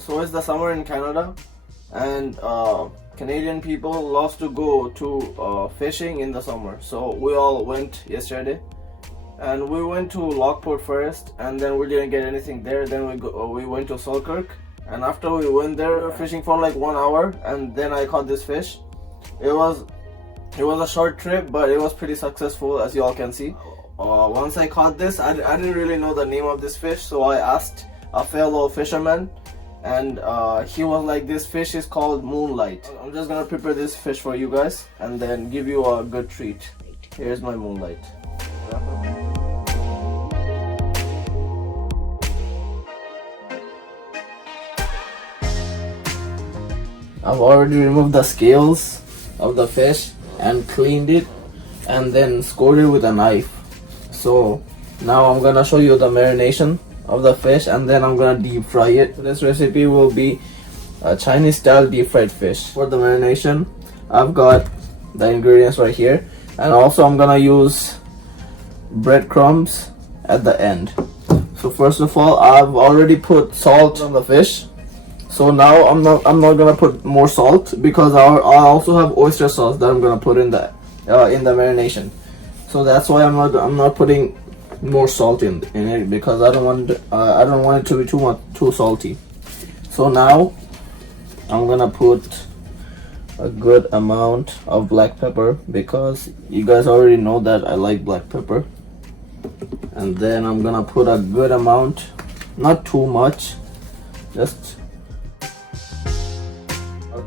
So it's the summer in Canada, and Canadian people love to go to fishing in the summer. So we all went yesterday, and we went to Lockport first, and then we didn't get anything there. Then we went to Selkirk, and after we went there, we were fishing for like 1 hour, and then I caught this fish. It was a short trip, but it was pretty successful, as you all can see. Once I caught this, I didn't really know the name of this fish, so I asked a fellow fisherman, and he was like, this fish is called Moonlight. I'm just gonna prepare this fish for you guys and then give you a good treat. Here's my Moonlight. I've already removed the scales of the fish and cleaned it and then scored it with a knife. So now I'm gonna show you the marination of the fish, and then I'm gonna deep fry it. So this recipe will be a Chinese style deep fried fish. For the marination, I've got the ingredients right here, and also I'm gonna use breadcrumbs at the end. So first of all, I've already put salt on the fish. So now I'm not gonna put more salt because I also have oyster sauce that I'm gonna put in the marination. So that's why I'm not putting more salt in it, because I don't want it to be too salty. So now I'm gonna put a good amount of black pepper, because you guys already know that I like black pepper. And then I'm gonna put a good amount, not too much, just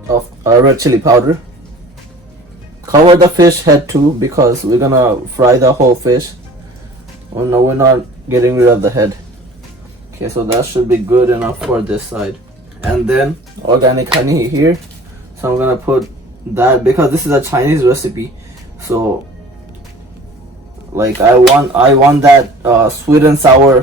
of red chili powder. Cover the fish head too, because we're gonna fry the whole fish. Oh no, we're not getting rid of the head. Okay, so that should be good enough for this side. And then organic honey here. So I'm gonna put that, because this is a Chinese recipe. So like I want that sweet and sour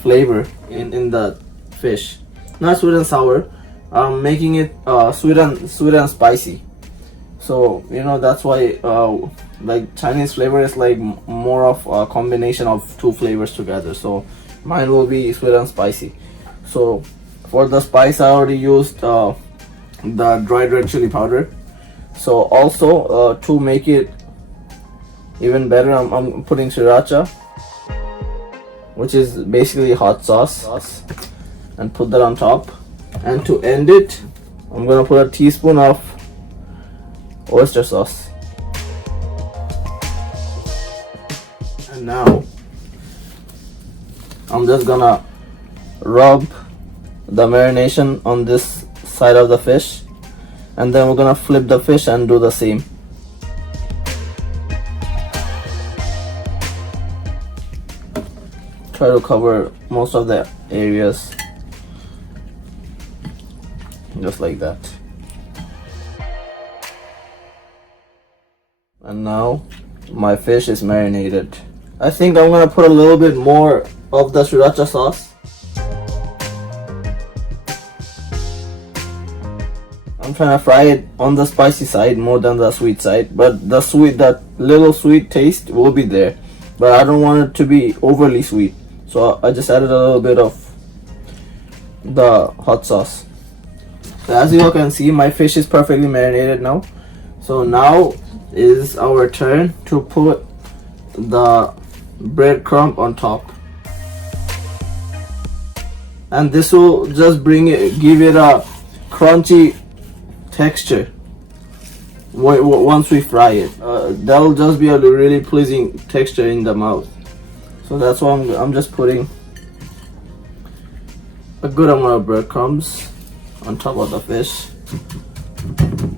flavor in the fish. Not sweet and sour. I'm making it sweet and spicy. So you know, that's why like Chinese flavor is like more of a combination of two flavors together. So mine will be sweet and spicy. So for the spice, I already used the dried red chili powder. So also to make it even better, I'm putting sriracha, which is basically hot sauce, and put that on top. And to end it, I'm gonna put a teaspoon of oyster sauce. And now I'm just gonna rub the marination on this side of the fish, and then we're gonna flip the fish and do the same. Try to cover most of the areas, just like that. And now my fish is marinated. I think I'm gonna put a little bit more of the sriracha sauce. I'm trying to fry it on the spicy side more than the sweet side, but that little sweet taste will be there, but I don't want it to be overly sweet. So I just added a little bit of the hot sauce. So as you all can see, my fish is perfectly marinated now. So now is our turn to put the breadcrumb on top, and this will just give it a crunchy texture once we fry it. That'll just be a really pleasing texture in the mouth. So that's why I'm just putting a good amount of breadcrumbs on top of the fish.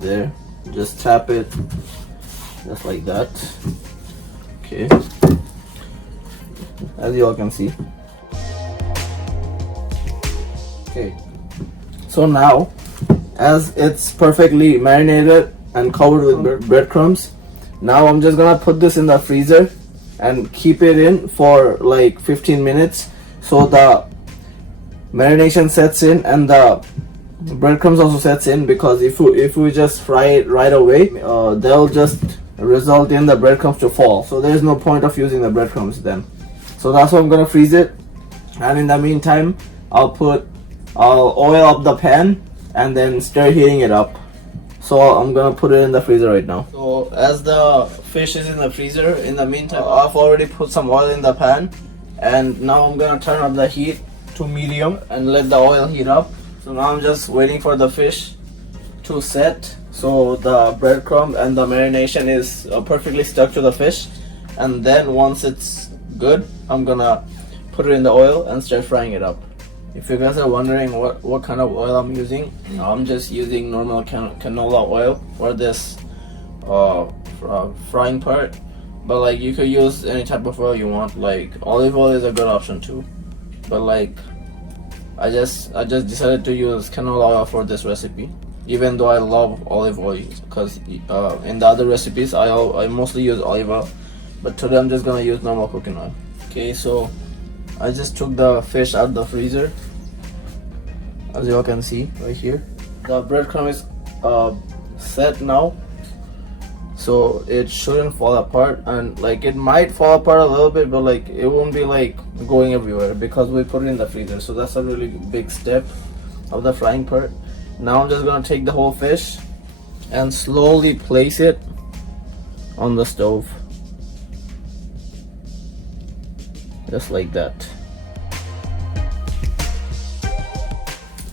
There, just tap it just like that. Okay, as you all can see. Okay, so now as it's perfectly marinated and covered with breadcrumbs, now I'm just gonna put this in the freezer and keep it in for like 15 minutes, so the marination sets in and the breadcrumbs also sets in, because if we just fry it right away, they'll just result in the breadcrumbs to fall. So there's no point of using the breadcrumbs then. So that's why I'm gonna freeze it, and in the meantime I'll put I'll oil up the pan and then start heating it up. So I'm gonna put it in the freezer right now. So as the fish is in the freezer, in the meantime I've already put some oil in the pan, and now I'm gonna turn up the heat to medium and let the oil heat up. So now I'm just waiting for the fish to set, so the breadcrumb and the marination is perfectly stuck to the fish. And then once it's good, I'm gonna put it in the oil and start frying it up. If you guys are wondering what kind of oil I'm using, I'm just using normal canola oil for this frying part. But like, you could use any type of oil you want. Like olive oil is a good option too. But like, I just decided to use canola oil for this recipe, even though I love olive oil, because in the other recipes I mostly use olive oil, but today I'm just gonna use normal cooking oil. Okay, so I just took the fish out of the freezer. As you all can see right here, the breadcrumb is set now, so it shouldn't fall apart. And like, it might fall apart a little bit, but like, it won't be like going everywhere because we put it in the freezer. So that's a really big step of the frying part. Now I'm just gonna take the whole fish and slowly place it on the stove, just like that.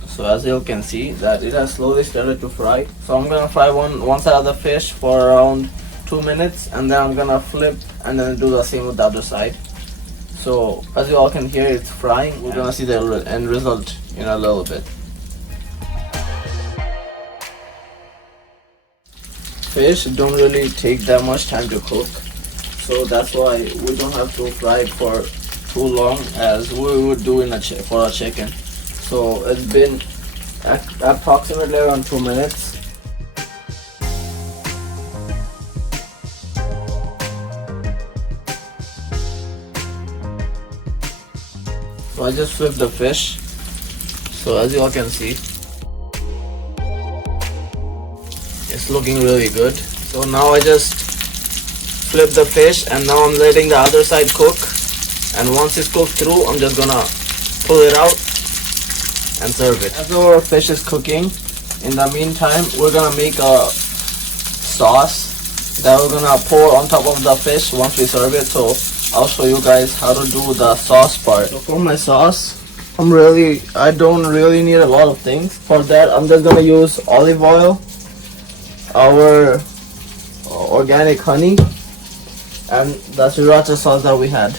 So as you can see that it has slowly started to fry. So I'm gonna fry one side of the fish for around 2 minutes, and then I'm gonna flip and then do the same with the other side. So as you all can hear, it's frying. We're gonna see the end result in a little bit. Fish don't really take that much time to cook, so that's why we don't have to fry it for too long as we would do for a chicken. So it's been approximately around 2 minutes. So I just flipped the fish. So as you all can see, it's looking really good. So now I just flip the fish, and now I'm letting the other side cook. And once it's cooked through, I'm just gonna pull it out and serve it. As our fish is cooking, in the meantime, we're gonna make a sauce that we're gonna pour on top of the fish once we serve it. So I'll show you guys how to do the sauce part. So for my sauce, I don't really need a lot of things. For that, I'm just gonna use olive oil, our organic honey, and the sriracha sauce that we had.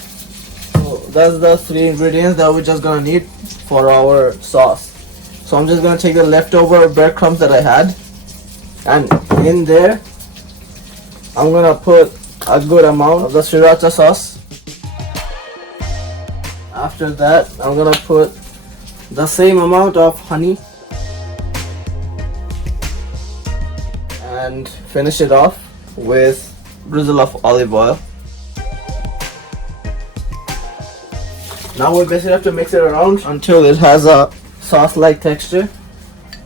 So that's the 3 ingredients that we're just gonna need for our sauce. So I'm just gonna take the leftover breadcrumbs that I had, and in there I'm gonna put a good amount of the sriracha sauce. After that, I'm gonna put the same amount of honey and finish it off with drizzle of olive oil. Now we basically have to mix it around until it has a sauce-like texture.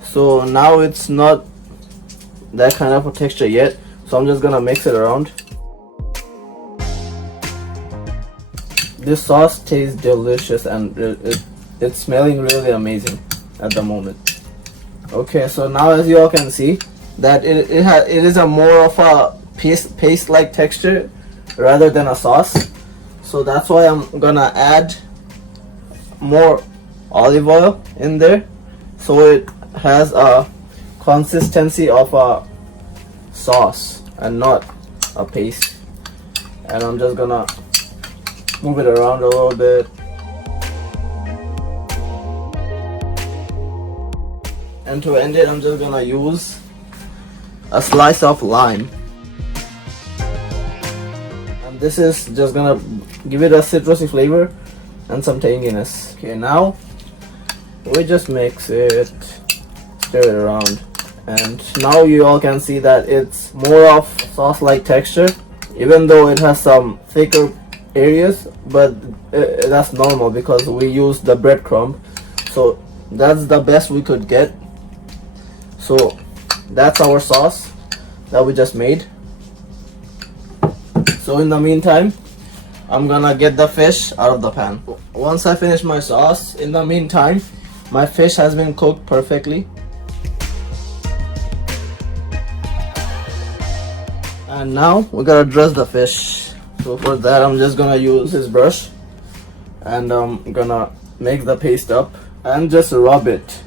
So now it's not that kind of a texture yet, so I'm just gonna mix it around. This sauce tastes delicious, and it's smelling really amazing at the moment. Okay, so now as you all can see that it is a more of a paste-like texture rather than a sauce. So that's why I'm gonna add more olive oil in there, so it has a consistency of a sauce and not a paste. And I'm just gonna move it around a little bit. And to end it, I'm just gonna use a slice of lime, and this is just gonna give it a citrusy flavor and some tanginess. Okay, now we just mix it, stir it around, and now you all can see that it's more of sauce-like texture, even though it has some thicker areas, but that's normal because we use the breadcrumb, so that's the best we could get. So that's our sauce that we just made. So in the meantime, I'm gonna get the fish out of the pan. Once I finish my sauce, in the meantime, My fish has been cooked perfectly. And now we gotta dress the fish. So for that I'm just gonna use this brush and I'm gonna mix the paste up and just rub it.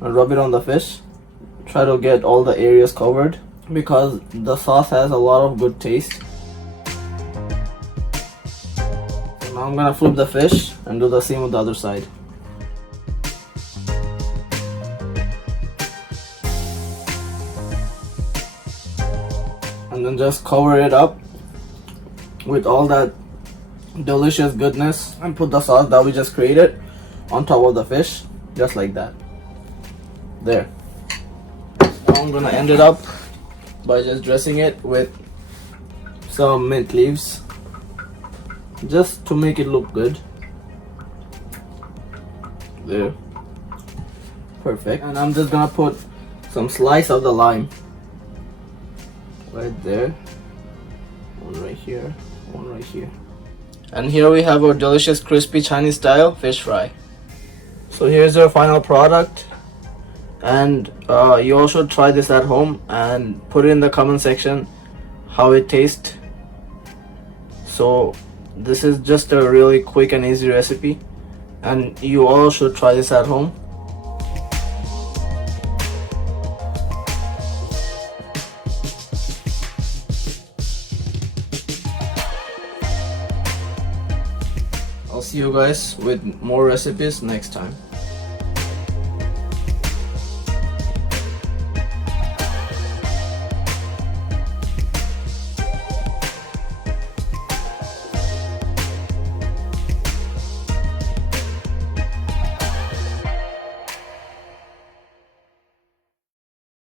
And rub it on the fish. Try to get all the areas covered because the sauce has a lot of good taste. So now I'm gonna flip the fish and do the same with the other side. And then just cover it up with all that delicious goodness and put the sauce that we just created on top of the fish, just like that. There. Now I'm gonna end it up by just dressing it with some mint leaves just to make it look good. There. Perfect. And I'm just gonna put some slice of the lime right there, one right here, one right here. And here we have our delicious crispy Chinese style fish fry. So here's our final product, and you all should try this at home and put it in the comment section how it tastes. So this is just a really quick and easy recipe, and you all should try this at home. I'll see you guys with more recipes next time.